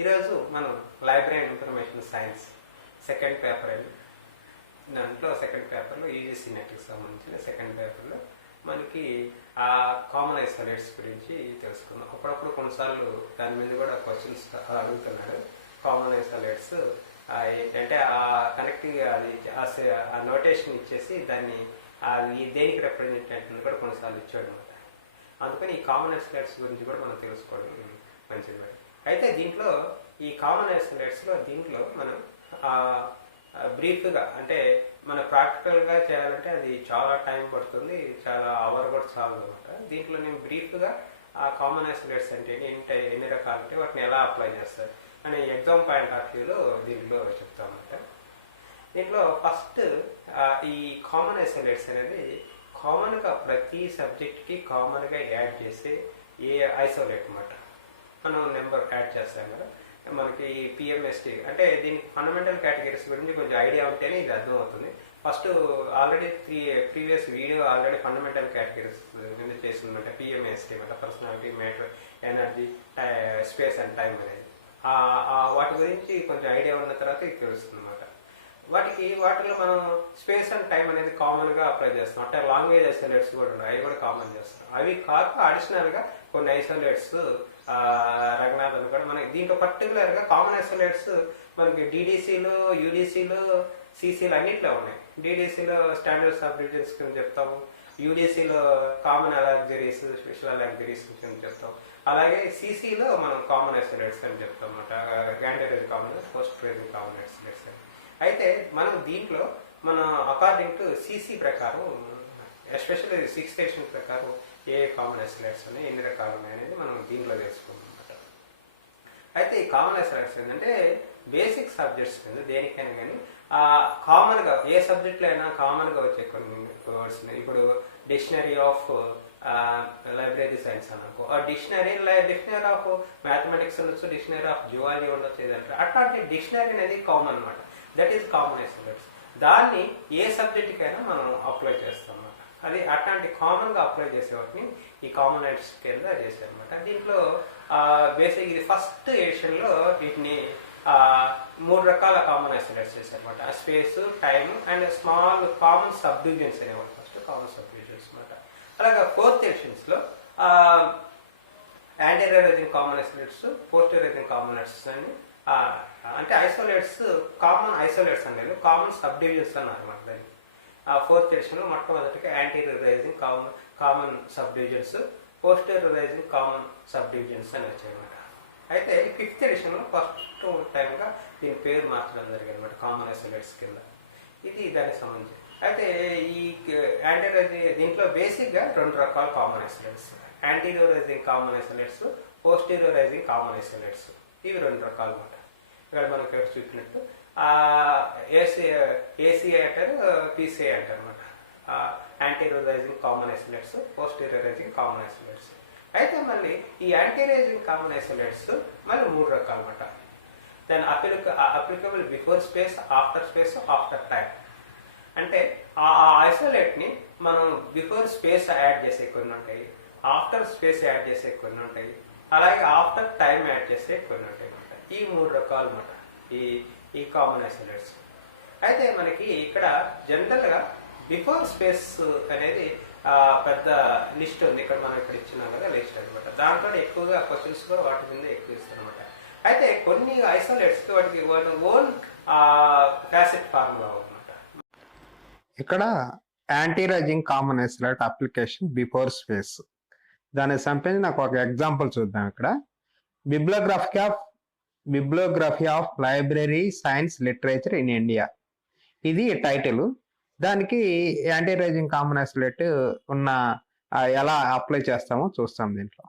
ఈరోజు మనం library and information science second paper అండి. దాంట్లో సెకండ్ పేపర్లో యూజీసీ నెట్కి సంబంధించిన సెకండ్ పేపర్లో మనకి ఆ కామన్ ఐసోలేట్స్ గురించి తెలుసుకుందాం. అప్పుడప్పుడు కొన్నిసార్లు దాని మీద కూడా క్వశ్చన్స్ అడుగుతున్నాడు. కామన్ ఐసోలేట్స్ ఏంటంటే ఆ కనెక్టింగ్ అది ఆ నోటేషన్ ఇచ్చేసి దాన్ని అది దేనికి రిప్రజెంట్ కూడా కొన్నిసార్లు ఇచ్చాడు అనమాట. అందుకని ఈ కామన్ ఐసోలేట్స్ గురించి కూడా మనం తెలుసుకోవడం మంచిది. అయితే దీంట్లో ఈ కామన్ ఐసోలేట్స్లో దీంట్లో మనం బ్రీఫ్గా అంటే మన ప్రాక్టికల్గా చేయాలంటే అది చాలా టైం పడుతుంది, చాలా అవర్ కూడా చాలు అనమాట. దీంట్లో నేను బ్రీఫ్గా ఆ కామన్ ఐసోలేట్స్ అంటే ఎన్ని రకాలు అంటే వాటిని ఎలా అప్లై చేస్తారు అని ఎగ్జామ్ పాయింట్ ఆఫ్ వ్యూలో దీంట్లో చెప్తామన్నమాట. దీంట్లో ఫస్ట్ ఈ కామన్ ఐసోలేట్స్ అనేది కామన్గా ప్రతి సబ్జెక్ట్కి కామన్గా యాడ్ చేసే ఏ ఐసోలేట్ అన్నమాట. మనం నెంబర్ యాడ్ చేస్తాం కదా, మనకి పిఎంఎస్టీ అంటే దీనికి ఫండమెంటల్ కేటగిరీస్ గురించి కొంచెం ఐడియా ఉంటేనే ఇది అర్థమవుతుంది. First already previous video already fundamental categories మీద చేసిందన్నమాట. పిఎంఎస్టీ అంటే personality, matter, energy, space and time అనేది వాటి గురించి కొంచెం ఐడియా ఉన్న తర్వాత ఇది తెలుస్తుంది అనమాట. వాటిలో మనం స్పేస్ అండ్ టైం అనేది కామన్గా అప్లై చేస్తాం. అంటే లాంగ్వేజ్ ఐసోలేట్స్ కూడా ఉన్నాయి, అవి కూడా కామన్ చేస్తాం. అవి కాక అడిషనల్గా కొన్ని ఐసోలేట్స్ రంగనాథన్ కూడా మనకి దీంట్లో పర్టికులర్గా కామన్ ఐసోలేట్స్ మనకి డిడిసిలు, యూడిసిలు, సిసిలు అన్నింటిలో ఉన్నాయి. డిడిసిలో స్టాండర్డ్స్ ఆఫ్ డివిజన్స్ కింద చెప్తాము, యూడిసిలో కామన్ అలాగ్జరీస్, స్పెషల్ అలాగ్జరీస్ కింద చెప్తాం. అలాగే సిసిలో మనం కామన్ ఐసోలేట్స్ అని చెప్తాం అనమాట. గ్యాండరేజ్ common, post raising common isolates అని. అయితే మనం దీంట్లో మనం అకార్డింగ్ టు సిసి ప్రకారం ఎస్పెషల్లీ 6th ఎడిషన్ ప్రకారం ఏ కామన్ ఐసోలేట్స్ ఉన్నాయి, ఎన్ని రకాలు ఉన్నాయి అనేది మనం దీంట్లో తెలుసుకుంటాం అనమాట. అయితే ఈ కామన్ ఐసోలేట్స్ ఏంటంటే బేసిక్ సబ్జెక్ట్స్ కింద దేనికైనా కానీ కామన్గా ఏ సబ్జెక్ట్లో అయినా కామన్గా వచ్చే కొన్ని వర్డ్స్ ఉన్నాయి. ఇప్పుడు డిక్షనరీ ఆఫ్ లైబ్రరీ సైన్స్ అనుకో, ఆ డిక్షనరీ ఆఫ్ మ్యాథమెటిక్స్ ఉండొచ్చు, డిక్షనరీ ఆఫ్ జువాలజీ ఉండొచ్చు, ఏదంటే అట్లాంటి డిక్షనరీ అనేది కామన్ అనమాట. That is common isolates. దాన్ని ఏ సబ్జెక్ట్కైనా మనం అప్లై చేస్తాం అన్నమాట. అది అట్లాంటి కామన్గా అప్లై చేసే వాటిని ఈ కామన్ ఐసోలేట్స్ కింద చేశారనమాట. దీంట్లో బేసిక్ ఇది ఫస్ట్ ఎడిషన్లో వీటిని 3 రకాల కామన్ ఐసోలేట్స్ చేశారనమాట. Space, time and small common sub divisions అనేవాళ్ళు. ఫస్ట్ కామన్ సబ్ డివిజన్స్ అనమాట. అలాగే 4th ఎడిషన్స్లో anteriorizing common isolates, posteriorizing common isolates అని అంటే ఐసోలేట్స్ కామన్ ఐసోలేట్స్ అనేది కామన్ సబ్ డివిజన్స్ అన్నారు అనమాట. దాన్ని 4th ఎడిషన్లో మొట్టమొదటిగా anteriorizing common sub divisions, posteriorizing common sub divisions అని వచ్చాయన్నమాట. అయితే 5th ఎడిషన్లో ఫస్ట్ టైంగా దీని పేరు మార్చడం జరిగింది అనమాట, కామన్ ఐసోలేట్స్ కింద. ఇది దానికి సంబంధించి. అయితే ఈ యాంటీరియరైజింగ్ దీంట్లో బేసిక్గా 2 రకాల common isolates, anteriorizing common isolates, posteriorizing common isolates. ఇవి 2 రకాలు అనమాట. ఇక్కడ మనకి చూసినట్టు ఏసీ అంటారు, పీసీఐ అంటారు అనమాట. యాంటీరియరైజింగ్ common isolates, posteriorizing common isolates. అయితే మళ్ళీ ఈ యాంటీరియరైజింగ్ కామన్ ఐసోలేట్స్ మళ్ళీ 3 రకాలు అనమాట. దాని applicable before space, after space, after time. అంటే ఆ ఐసోలేట్ని మనం బిఫోర్ స్పేస్ యాడ్ చేసే కొన్ని ఉంటాయి, ఆఫ్టర్ స్పేస్ యాడ్ చేసే కొన్ని ఉంటాయి, అలాగే ఆఫ్టర్ టైం యాడ్ చేసే కొన్ని ఉంటాయి అనమాట. ఈ 3 రకాలు అనమాట ఈ కామన్ ఐసోలేట్స్. అయితే మనకి ఇక్కడ జనరల్గా బిఫోర్ స్పేస్ అనేది పెద్ద లిస్ట్ ఉంది. ఇక్కడ మనం ఇక్కడ ఇచ్చినాం కదా లిస్ట్ అనమాట. దాంట్లో ఎక్కువగా క్వశ్చన్స్ కూడా వాటి మీద ఎక్కువ ఇస్తారనమాట. అయితే కొన్ని ఐసోలేట్స్కి వాటికి ఓన్ ఫ్యాసెట్ ఫార్ములా అనమాట. ఇక్కడ anteriorizing common isolate application before space దానికి సంబంధించి నాకు ఒక ఎగ్జాంపుల్ చూద్దాం. ఇక్కడ bibliography of library science literature in India, ఇది టైటిల్. దానికి యాంటీరైజింగ్ కామన్ ఐసోలేట్ ఉన్న ఎలా అప్లై చేస్తామో చూస్తాం. దీంట్లో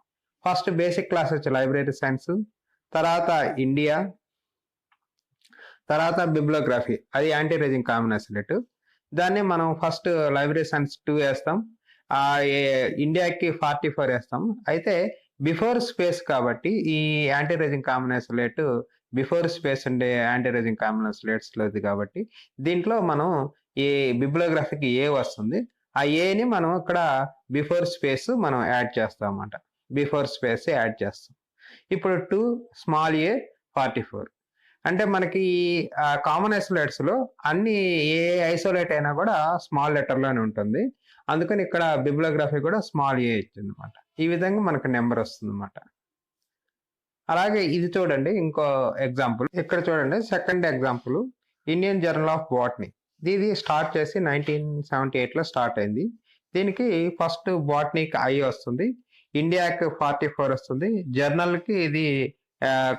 ఫస్ట్ బేసిక్ క్లాస్ వచ్చి లైబ్రరీ సైన్స్, తర్వాత ఇండియా, తర్వాత బిబ్లియోగ్రఫీ, అది యాంటీరైజింగ్ కామన్ ఐసోలేట్. దాన్ని మనం ఫస్ట్ లైబ్రరీ సైన్స్ 2 వేస్తాం, ఇండియాకి 44 వేస్తాం. అయితే బిఫోర్ స్పేస్ కాబట్టి ఈ యాంటీరైజింగ్ కామన్ ఐసోలేట్ బిఫోర్ స్పేస్ ఉండే యాంటీరైజింగ్ కామన్ ఐసోలేట్స్ లేదు కాబట్టి దీంట్లో మనం ఈ బిబ్లియోగ్రఫీకి ఏ వస్తుంది, ఆ ఏని మనం ఇక్కడ బిఫోర్ స్పేస్ మనం యాడ్ చేస్తాం అన్నమాట. బిఫోర్ స్పేస్ యాడ్ చేస్తాం. ఇప్పుడు 2 స్మాల్ ఏ 44. అంటే మనకి కామన్ ఐసోలేట్స్ లో అన్ని ఏ ఐసోలేట్ అయినా కూడా స్మాల్ లెటర్ లోనే ఉంటుంది. అందుకని ఇక్కడ బిబ్లియోగ్రఫీ కూడా స్మాల్ ఏ ఇచ్చింది అనమాట. ఈ విధంగా మనకు నెంబర్ వస్తుంది అనమాట. అలాగే ఇది చూడండి ఇంకో ఎగ్జాంపుల్. ఇక్కడ చూడండి second example, Indian journal of botany. ఇది స్టార్ట్ చేసి 1978లో స్టార్ట్ అయింది. దీనికి ఫస్ట్ బాటనీకి ఐ వస్తుంది, ఇండియాకి 44 వస్తుంది, జర్నల్కి ఇది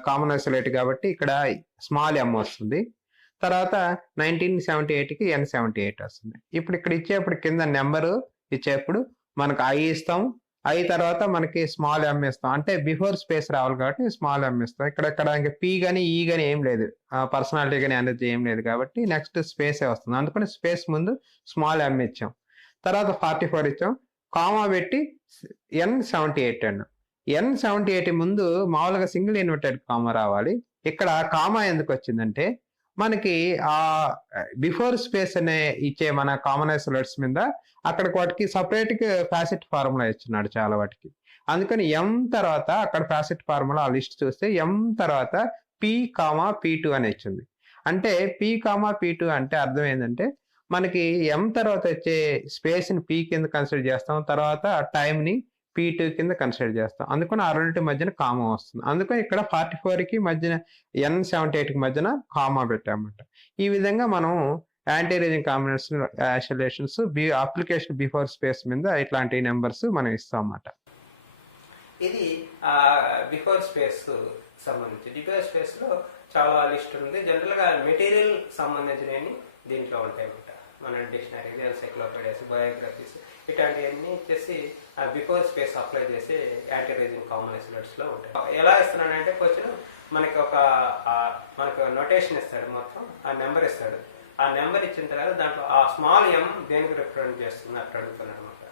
కామన్ ఐసోలేట్ కాబట్టి ఇక్కడ స్మాల్ ఎం వస్తుంది. తర్వాత 1978కి N78 వస్తుంది. ఇప్పుడు ఇక్కడ ఇచ్చేప్పుడు కింద నెంబరు ఇచ్చేప్పుడు మనకు ఐ ఇస్తాం, ఐ తర్వాత మనకి స్మాల్ ఎం ఇస్తాం. అంటే బిఫోర్ స్పేస్ రావాలి కాబట్టి స్మాల్ ఎం ఇస్తాం. ఇక్కడ ఇంకా పి కానీ ఈ కానీ ఏం లేదు, పర్సనాలిటీ కానీ ఎనర్జీ ఏం లేదు కాబట్టి నెక్స్ట్ స్పేసే వస్తుంది. అందుకని స్పేస్ ముందు స్మాల్ ఎం ఇచ్చాం, తర్వాత 44 ఇచ్చాం, కామా పెట్టి N78 అన్నాం. N78 ముందు మామూలుగా సింగిల్ ఇన్వర్టెడ్ కామా రావాలి. ఇక్కడ కామా ఎందుకు వచ్చిందంటే మనకి ఆ బిఫోర్ స్పేస్ అనే ఇచ్చే మన కామన్ ఐసోలేట్స్ మీద అక్కడ వాటికి సపరేట్ గా ఫ్యాసెట్ ఫార్ములా ఇచ్చినాడు చాలా వాటికి. అందుకని ఎం తర్వాత అక్కడ ఫ్యాసెట్ ఫార్ములా ఆ లిస్ట్ చూస్తే ఎం తర్వాత పి కామా P2 అని ఇచ్చింది. అంటే పి కామా P2 అంటే అర్థం ఏంటంటే మనకి ఎం తర్వాత వచ్చే స్పేస్ ని పి కింద కన్సిడర్ చేస్తాం, తర్వాత టైం ని P2 కింద కన్సిడర్ చేస్తాం. అందుకని ఆ రెండింటి మధ్యన కామా వస్తుంది. అందుకని ఇక్కడ 44కి మధ్యన N78కి మధ్యన కామా పెట్టామన్నమాట. ఈ విధంగా మనం anteriorising combination isolations application before space మీద ఇట్లాంటి నెంబర్స్ మనం ఇస్తాం అన్నమాట. ఇది బిఫోర్ స్పేస్ సంబంధించి. బిఫోర్ స్పేస్ లో చాలా లిస్ట్ ఉంది. జనరల్ గా మెటీరియల్ సంబంధించినవి దీంట్లో ఉంటాయి అన్నమాట. మన డిక్షనరీ, ఎన్సైక్లోపీడియాస్, బయోగ్రఫీస్ ఇట్లాంటివన్నీ వచ్చేసి బిఫోర్ స్పేస్ అప్లై చేసి యాంటీ రేజింగ్ కామన్ ఐసోలేట్స్ లో ఉంటాయి. ఎలా ఇస్తున్నానంటే క్వశ్చన్ మనకు నోటేషన్ ఇస్తాడు, మొత్తం ఆ నెంబర్ ఇస్తాడు. ఆ నెంబర్ ఇచ్చిన తర్వాత దాంట్లో ఆ స్మాల్ ఎం దేనికి రిప్రజెంట్ చేస్తుంది అట్లా అడుగుతున్నాడు అనమాట.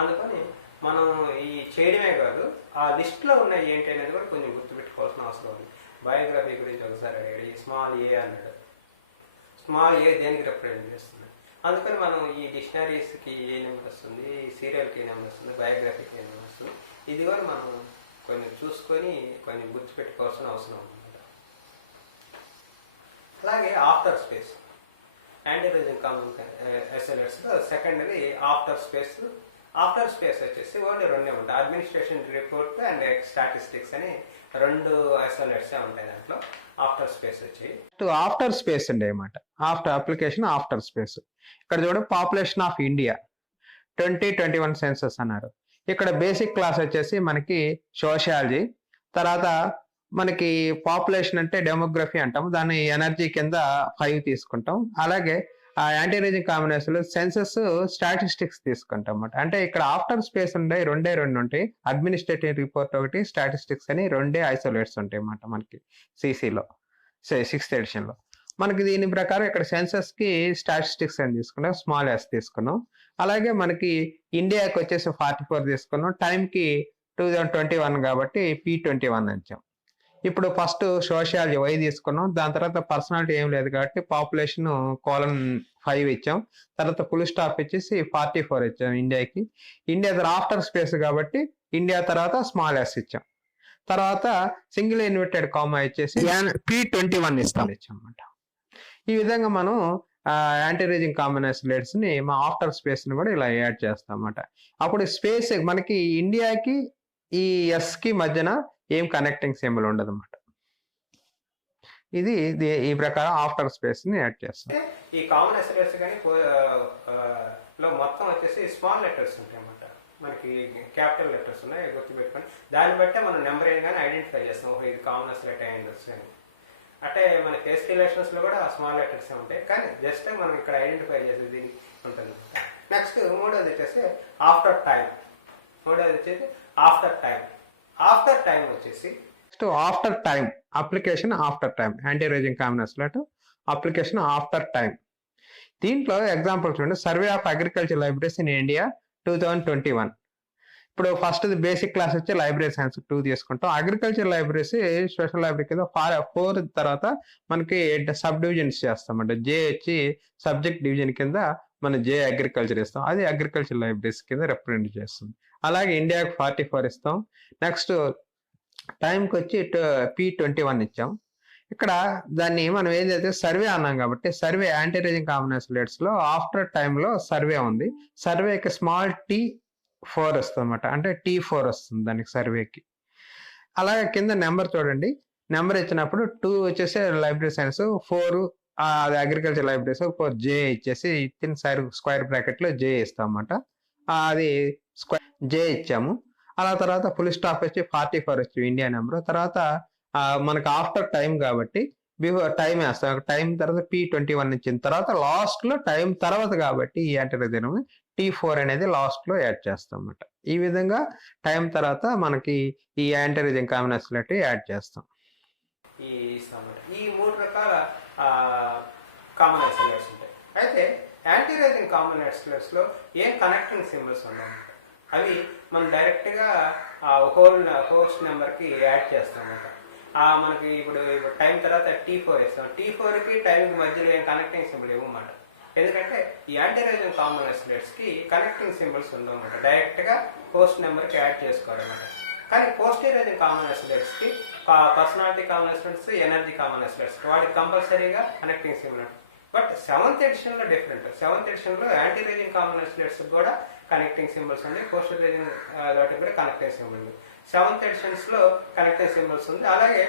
అందుకని మనం ఈ చేయడమే కాదు, ఆ లిస్ట్ లో ఉన్న ఏంటి అనేది కూడా కొంచెం గుర్తుపెట్టుకోవాల్సిన అవసరం ఉంది. బయోగ్రఫీ గురించి ఒకసారి అడిగాడు, ఈ స్మాల్ ఏ అన్నాడు. స్మాల్ ఏ దేనికి రిప్రజెంట్ చేస్తుంది? అందుకని మనం ఈ డిక్షనరీస్కి ఏ నెంబర్ వస్తుంది, సీరియల్కి ఏ నెంబర్ వస్తుంది, బయోగ్రఫీకి ఏ నెంబర్ వస్తుంది, ఇది కూడా మనం కొంచెం చూసుకొని కొంచెం గుర్తుపెట్టుకోవాల్సిన అవసరం ఉందన్నమాట. అలాగే after space anti raising common isolates లో secondary after space. After space వచ్చేసి ఓన్లీ రెండే ఉంటాయి, అడ్మినిస్ట్రేషన్ రిపోర్ట్ అండ్ స్టాటిస్టిక్స్ అని రెండు ఐసోలేట్స్ ఉంటాయి దాంట్లో. ఆఫ్టర్ స్పేస్ వచ్చి ఆఫ్టర్ స్పేస్ అండి అన్నమాట. After application after space. ఇక్కడ చూడండి పాపులేషన్ ఆఫ్ ఇండియా 2021 సెన్సస్ అన్నారు. ఇక్కడ బేసిక్ క్లాస్ వచ్చేసి మనకి సోషియాలజీ, తర్వాత మనకి పాపులేషన్ అంటే డెమోగ్రఫీ అంటాం, దాన్ని ఎనర్జీ కింద 5 తీసుకుంటాం. అలాగే యాంటీ రేజింగ్ కాంబినేషన్ లో సెన్సస్ స్టాటిస్టిక్స్ తీసుకుంటాం అన్నమాట. అంటే ఇక్కడ ఆఫ్టర్ స్పేస్ ఉండే రెండు ఉంటాయి, అడ్మినిస్ట్రేటివ్ రిపోర్ట్ ఒకటి, స్టాటిస్టిక్స్ అని రెండే ఐసోలేట్స్ ఉంటాయి అన్నమాట మనకి సిసిలో 6th ఎడిషన్ లో. మనకి దీని ప్రకారం ఇక్కడ సెన్సస్ కి స్టాటిస్టిక్స్ అని తీసుకున్నాం, స్మాల్ ఎస్ తీసుకున్నాం. అలాగే మనకి ఇండియాకి వచ్చేసి 44 తీసుకున్నాం, టైం కి 2021 కాబట్టి P21 ఇచ్చాం. ఇప్పుడు ఫస్ట్ సోషియాలజీ వై తీసుకున్నాం, దాని తర్వాత పర్సనాలిటీ ఏం లేదు కాబట్టి పాపులేషన్ :5 ఇచ్చాం, తర్వాత ఫుల్ స్టాప్ ఇచ్చేసి 44 ఇచ్చాం ఇండియాకి. ఇండియా తర్వాత ఆఫ్టర్ స్పేస్ కాబట్టి ఇండియా తర్వాత స్మాల్ ఎస్ ఇచ్చాం, తర్వాత సింగిల్ ఇన్వర్టెడ్ కామా ఇచ్చేసి P21 ఇచ్చాం అన్నమాట. ఈ విధంగా మనం యాంటీ రేజింగ్ కామన్ ఐసోలేట్స్ ని మా ఆఫ్టర్ స్పేస్ ని కూడా ఇలా యాడ్ చేస్తాం అన్నమాట. అప్పుడు స్పేస్ మనకి ఇండియాకి ఈ ఎస్ కి మధ్యన ఏం కనెక్టింగ్ సింబల్ ఉండదు అన్నమాట. ఇది ఈ ప్రకారం ఆఫ్టర్ స్పేస్ ని యాడ్ చేస్తాం. ఈ కామన్ ఐసోలేట్స్ కానీ లో మొత్తం వచ్చేసి స్మాల్ లెటర్స్ ఉంటాయి అన్నమాట. మనకి క్యాపిటల్ లెటర్స్ ఉన్నాయి, గుర్తుపెట్టుకొని దాన్ని బట్టే మనం నెంబర్ ఏం కానీ ఐడెంటిఫై చేస్తాం, ఇది కామన్ ఐసోలేట్ అయ్యింది అని. అంటే మన ఫేస్ రిలేషన్స్ లో కూడా స్మాల్ లెటర్స్ ఉంటాయి, కానీ జస్ట్ మనం ఇక్కడ ఐడెంటిఫై చేసేది దీనికి ఉంటుంది. నెక్స్ట్ మూడోది వచ్చేసి ఆఫ్టర్ టైం. మూడోది వచ్చేసి ఆఫ్టర్ టైం. ఆఫ్టర్ టైం వచ్చేసి after time application after time anti raising common isolate application after time. దీంట్లో ఎగ్జాంపుల్ చూడండి, survey of agriculture libraries in India 2021. ఇప్పుడు ఫస్ట్ బేసిక్ క్లాస్ వచ్చి లైబ్రరీ సైన్స్ 2 తీసుకుంటాం. అగ్రికల్చర్ లైబ్రరీస్ స్పెషల్ లైబ్రరీ కింద 4 తర్వాత మనకి sub divisions చేస్తాం అంటే జే వచ్చి సబ్జెక్ట్ డివిజన్ కింద మన జే అగ్రికల్చర్ ఇస్తాం, అది అగ్రికల్చర్ లైబ్రరీస్ కింద రిప్రజెంట్ చేస్తుంది. అలాగే ఇండియాకి 44 ఇస్తాం. నెక్స్ట్ టైంకి వచ్చి P21 ఇచ్చాం. ఇక్కడ దాన్ని మనం ఏదైతే సర్వే అన్నాం కాబట్టి సర్వే యాంటీ రేజింగ్ కాంబినేషన్స్ లో ఆఫ్టర్ టైంలో సర్వే ఉంది. సర్వేకి స్మాల్ T4 వస్తుంది అనమాట. అంటే T4 వస్తుంది దానికి సర్వేకి. అలాగే కింద నెంబర్ చూడండి. నెంబర్ ఇచ్చినప్పుడు 2 వచ్చేసి లైబ్రరీ సైన్స్, 4 అది అగ్రికల్చర్ లైబ్రరీస్, 4 జే ఇచ్చేసి ఇచ్చిన స్క్వేర్ బ్రాకెట్ లో జే ఇస్తాం అనమాట. అది స్క్వేర్ జే ఇచ్చాము. అలా తర్వాత ఫుల్ స్టాప్ వచ్చి 44 వచ్చి ఇండియా నెంబర్. తర్వాత మనకు ఆఫ్టర్ టైం కాబట్టి బిఫోర్ టైం వేస్తాం. టైం తర్వాత P21 ఇచ్చిన తర్వాత లాస్ట్ లో టైం తర్వాత కాబట్టి ఈ యాంటీరేజియం T4 అనేది లాస్ట్ లో యాడ్ చేస్తాం అన్నమాట. ఈ విధంగా టైం తర్వాత మనకి ఈ యాంటీరేజియం కాంబినేషన్ యాడ్ చేస్తాం. ఈ 3 రకాల కామన్ ఐసోలేట్స్ ఉంటాయి. అయితే యాంటీ రేజింగ్ కామన్ ఐసోలేట్స్ లో ఏం కనెక్టింగ్ సింబల్స్ ఉన్నాయి, అవి మనం డైరెక్ట్ గా హోస్ట్ నెంబర్ కి యాడ్ చేస్తాం అన్నమాట. మనకి ఇప్పుడు టైం తర్వాత T4 ఇస్తాం. T4 కి టైం మధ్యలో ఏం కనెక్టింగ్ సింబల్ ఇవ్వమాట. ఎందుకంటే ఈ యాంటీ రేజింగ్ కామన్ ఐసోలేట్స్ కి కనెక్టింగ్ సింబల్స్ ఉండవన్నమాట. డైరెక్ట్ గా హోస్ట్ నెంబర్ కి యాడ్ చేసుకోవాలన్నమాట. కానీ పోస్టీరియర్ కామన్ ఐసోలేట్స్ కి personality common isolates, energy common isolates వాటికి కంపల్సరీగా connecting symbol. But 7th edition లో డిఫరెంట్. 7th ఎడిషన్ లో యాంటీ రేజింగ్ కామన్ ఐసోలేట్స్ కూడా కనెక్టింగ్ సింబల్స్ ఉంది, పోస్టర్ రేజింగ్ వాటికి కూడా కనెక్టింగ్ సింబల్ ఉంది. 7th ఎడిషన్స్ లో కనెక్టింగ్ సింబల్స్ ఉంది. అలాగే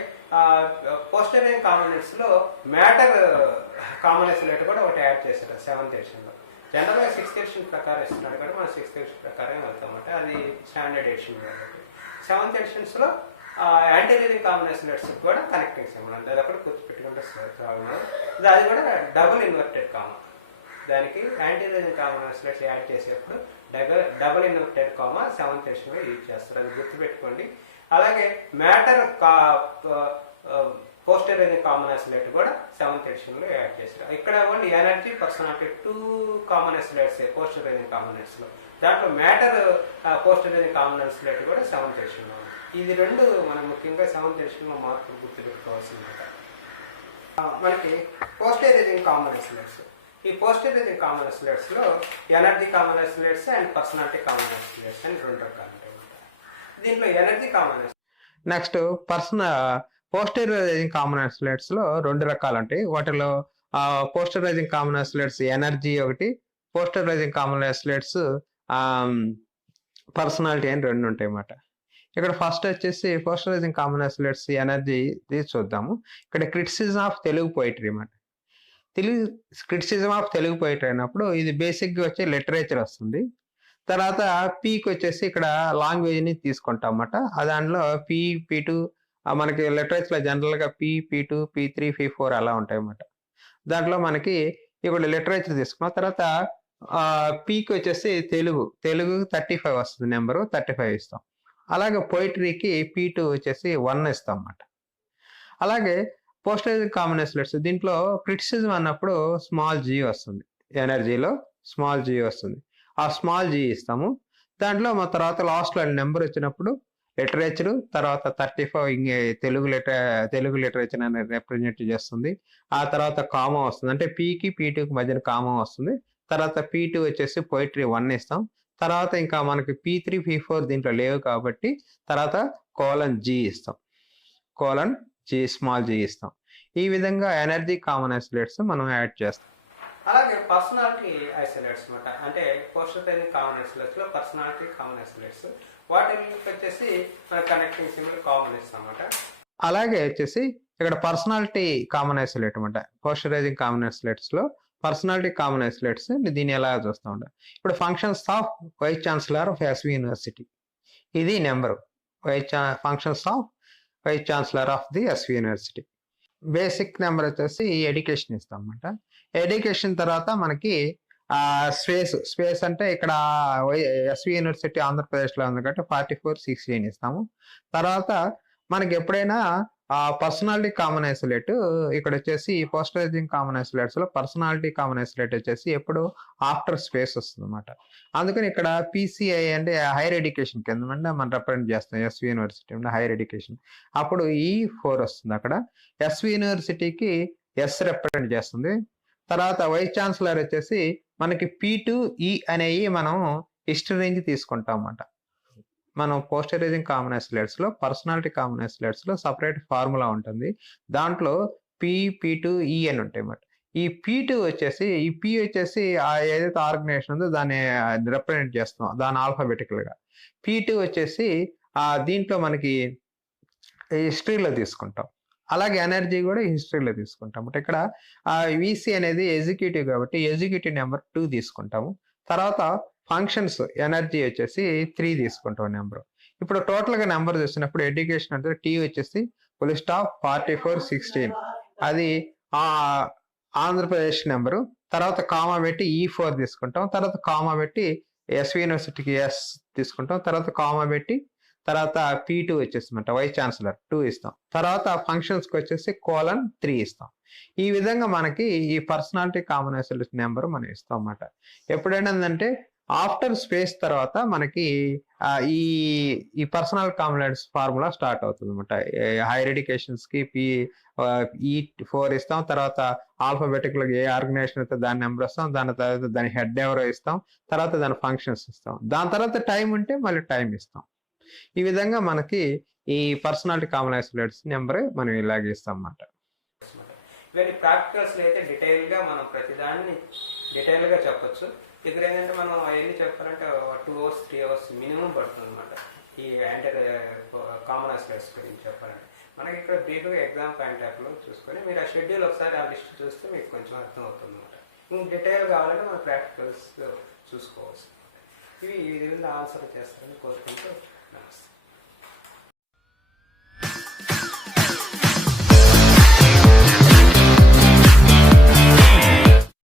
పోస్టర్ రేజింగ్ కామనెట్స్ లో మ్యాటర్ కామన్ ఐసోలేట్ కూడా ఒకటి యాడ్ చేశారు 7th ఎడిషన్ లో. జనరల్ గా 6th ఎడిషన్ ప్రకారం ఇస్తున్నాడు కాబట్టి మనం 6th ఎడిషన్ ప్రకారం వెళ్తాం అన్నమాట. అది స్టాండర్డ్ ఎడిషన్ కాబట్టి 7th ఎడిషన్స్ లో యాంటీ రేజింగ్ కామన్ ఐసోలేట్స్ కూడా కనెక్టింగ్ సింబల్ అంటే అది అక్కడ గుర్తుపెట్టుకుంటే అది కూడా డబుల్ ఇన్వర్టెడ్ కామా. దానికి anti raising common isolates add చేసేప్పుడు double inverted comma 7th edition లో యూజ్ చేస్తారు, అది గుర్తుపెట్టుకోండి. అలాగే matter poster raging common isolate కూడా 7th ఎడిషన్ లో యాడ్ చేస్తారు. ఇక్కడ energy, personality 2 common isolates poster raging కామనెట్స్ లో. దాంట్లో matter poster raging common isolate కూడా 7th ఎడిషన్ లో ఉంది. ఇది రెండు మనం ముఖ్యంగా 7th ఎడిషన్ లో మార్పులు గుర్తుపెట్టుకోవాల్సింది. మనకి పోస్టర్ రేజింగ్ కామన్ ఐసోలేట్స్, ఈ పోస్టర్ రేజింగ్ కామన్ ఐసోలేట్స్ లో energy common isolates and personality common isolates అని 2 రకాలు ఉంటాయి. దీంట్లో energy common next poster raging common isolates లో 2 రకాలు ఉంటాయి. వాటిలో poster raging common isolates energy ఒకటి, poster raging common isolates personality అని 2 ఉంటాయి అన్నమాట. ఇక్కడ ఫస్ట్ వచ్చేసి poster raging common isolates energy చూద్దాము. ఇక్కడ క్రిటిసిజం ఆఫ్ తెలుగు పోయిటరీ అన్నమాట. క్రిటిసిజం ఆఫ్ తెలుగు పోయిటరీ అయినప్పుడు ఇది బేసిక్ గా వచ్చే లిటరేచర్ వస్తుంది. తర్వాత పీకి వచ్చేసి ఇక్కడ లాంగ్వేజ్ ని తీసుకుంటాం అన్నమాట. దాంట్లో P2 మనకి లిటరేచర్ లో జనరల్ గా P2, P3, P4 అలా ఉంటాయి అన్నమాట. దాంట్లో మనకి ఇక్కడ లిటరేచర్ తీసుకున్నాం. తర్వాత పీకి వచ్చేసి తెలుగు 35 వస్తుంది, నెంబరు 35 ఇస్తాం. అలాగే పోయిటరీకి P2 వచ్చేసి 1 ఇస్తాం అన్నమాట. అలాగే పోస్టర్ కామన్ ఐసోలేట్స్ దీంట్లో క్రిటిసిజం అన్నప్పుడు స్మాల్ g వస్తుంది, ఎనర్జీలో స్మాల్ g వస్తుంది. ఆ స్మాల్ g ఇస్తాము. దాంట్లో మా తర్వాత లాస్ట్ లో నెంబర్ వచ్చినప్పుడు లిటరేచర్, తర్వాత 35 తెలుగు లిటరేచర్ అనేది రిప్రజెంట్ చేస్తుంది. ఆ తర్వాత కామా వస్తుంది, అంటే P-కి P2కి మధ్యన కామా వస్తుంది. తర్వాత P2 వచ్చేసి పోయిటరీ 1 ఇస్తాం. తర్వాత ఇంకా మనకి P3, P4 దీంట్లో లేవు కాబట్టి తర్వాత :G ఇస్తాం, స్మాల్ g ఇస్తాం. ఈ విధంగా ఎనర్జీ కామన్ ఐసోలేట్స్ మనం యాడ్ చేస్తాం. అలాగే పర్సనాలిటీ ఐసోలేట్స్ అనమాట. అంటే పోస్టర్ రేజింగ్ కామన్ ఐసోలేట్స్ లో పర్సనాలిటీ కామన్ ఐసోలేట్స్ వాటికి వచ్చేసి మన కనెక్టింగ్ సింబల్ కామన్ ఇస్తాం అన్నమాట. అలాగే వచ్చేసి ఇక్కడ పర్సనాలిటీ కామన్ ఐసోలేట్ అనమాట. పోస్టర్ రేజింగ్ కామన్ ఐసోలేట్స్ లో పర్సనాలిటీ కామన్ ఐసోలేట్స్ దీన్ని ఎలా చూస్తూ ఉంటాం. ఇప్పుడు functions of vice chancellor of SV university, ఇది number. Functions of vice chancellor of the SV university. Basic number వచ్చేసి ఎడ్యుకేషన్ ఇస్తాం అన్నమాట. ఎడ్యుకేషన్ తర్వాత మనకి స్పేస్ అంటే ఇక్కడ ఎస్వి యూనివర్సిటీ ఆంధ్రప్రదేశ్ లో ఉంది కాబట్టి 4416 ఇస్తాము. తర్వాత మనకి ఎప్పుడైనా పర్సనాలిటీ కామన్ ఐసోలేట్ ఇక్కడ వచ్చేసి పోస్టర్ రేజింగ్ కామన్ ఐసోలేట్స్ లో పర్సనాలిటీ కామన్ ఐసోలేట్ వచ్చేసి ఎప్పుడు ఆఫ్టర్ స్పేస్ వస్తుంది అనమాట. అందుకని ఇక్కడ PCI అంటే హైయర్ ఎడ్యుకేషన్ కింద మనం రిప్రజెంట్ చేస్తాం. ఎస్వి యూనివర్సిటీ హైయర్ ఎడ్యుకేషన్ అప్పుడు E4 వస్తుంది. అక్కడ ఎస్వి యూనివర్సిటీకి S రిప్రజెంట్ చేస్తుంది. తర్వాత వైస్ ఛాన్సలర్ వచ్చేసి మనకి P2E అనేవి మనం హిస్టరీ నుంచి తీసుకుంటాం అన్నమాట. మనం పోస్టరైజింగ్ కామన్ ఐసోలేట్స్ లో పర్సనాలిటీ కామన్ ఐసోలేట్స్ లో సపరేట్ ఫార్ములా ఉంటుంది. దాంట్లో P2 E అని ఉంటాయి అన్నమాట. ఈ P2 వచ్చేసి ఈ P వచ్చేసి ఏదైతే ఆర్గనైజేషన్ ఉందో దాన్ని రిప్రజెంట్ చేస్తాం దాని ఆల్ఫాబెటికల్ గా. P2 వచ్చేసి దీంట్లో మనకి హిస్టరీలో తీసుకుంటాం. అలాగే ఎనర్జీ కూడా హిస్టరీలో తీసుకుంటాం. అంటే ఇక్కడ VC అనేది ఎగ్జిక్యూటివ్ కాబట్టి ఎగ్జిక్యూటివ్ నెంబర్ 2 తీసుకుంటాము. తర్వాత ఫంక్షన్స్ ఎనర్జీ వచ్చేసి 3 తీసుకుంటాం నెంబర్. ఇప్పుడు టోటల్ గా నెంబర్ చూసినప్పుడు ఎడ్యుకేషన్ అంటే T వచ్చేసి ఫుల్ స్టాప్ 4416 అది ఆంధ్రప్రదేశ్ నెంబరు. తర్వాత కామా పెట్టి E4 తీసుకుంటాం. తర్వాత కామా పెట్టి ఎస్వి యూనివర్సిటీకి ఎస్ తీసుకుంటాం. తర్వాత కామా పెట్టి తర్వాత P2 వచ్చేసి వైస్ ఛాన్సలర్ 2 ఇస్తాం. తర్వాత ఫంక్షన్స్ కి వచ్చేసి :3 ఇస్తాం. ఈ విధంగా మనకి ఈ పర్సనాలిటీ కామన్ ఐసోలేట్ నెంబర్ మనం ఇస్తాం అన్నమాట. ఎప్పుడైనా ఏంటంటే ఆఫ్టర్ స్పేస్ తర్వాత మనకి ఈ personal common isolates formula start అవుతుంది అనమాట. హైయర్ ఎడ్యుకేషన్స్ కి E4 ఇస్తాం. తర్వాత ఆల్ఫాబెటికల్ ఏ ఆర్గనైజేషన్ అయితే దాని నెంబర్ ఇస్తాం. దాని తర్వాత దాని హెడ్ ఎవరో ఇస్తాం. తర్వాత దాని ఫంక్షన్స్ ఇస్తాం. దాని తర్వాత టైం ఉంటే మళ్ళీ టైం ఇస్తాం. ఈ విధంగా మనకి ఈ పర్సనాలిటీ కామన్ ఐసోలేట్స్ నెంబర్ మనం ఇలాగే ఇస్తాం అన్నమాట. ఇవన్నీ ప్రాక్టికల్స్ అయితే డీటెయిల్ గా మనం ప్రతిదాన్ని డీటెయిల్ గా చెప్పొచ్చు. ఇక్కడ ఏంటంటే మనం అవన్నీ చెప్పాలంటే 2 hours 3 hours మినిమం పడుతుంది అనమాట. ఈ కామన్ ఐసోలేట్స్ గురించి చెప్పాలంటే మనకి ఇక్కడ బ్రీఫ్గా ఎగ్జామ్ పాయింట్ ఆఫ్ లో చూసుకొని మీరు ఆ షెడ్యూల్ ఒకసారి ఆ లిస్ట్ చూస్తే మీకు కొంచెం అర్థం అవుతుంది అనమాట. ఇంక డీటెయిల్ కావాలంటే మనం ప్రాక్టికల్స్ చూసుకోవచ్చు. ఇవి ఈ విధంగా ఆన్సర్ చేస్తారని కోరుకుంటూ నమస్తే.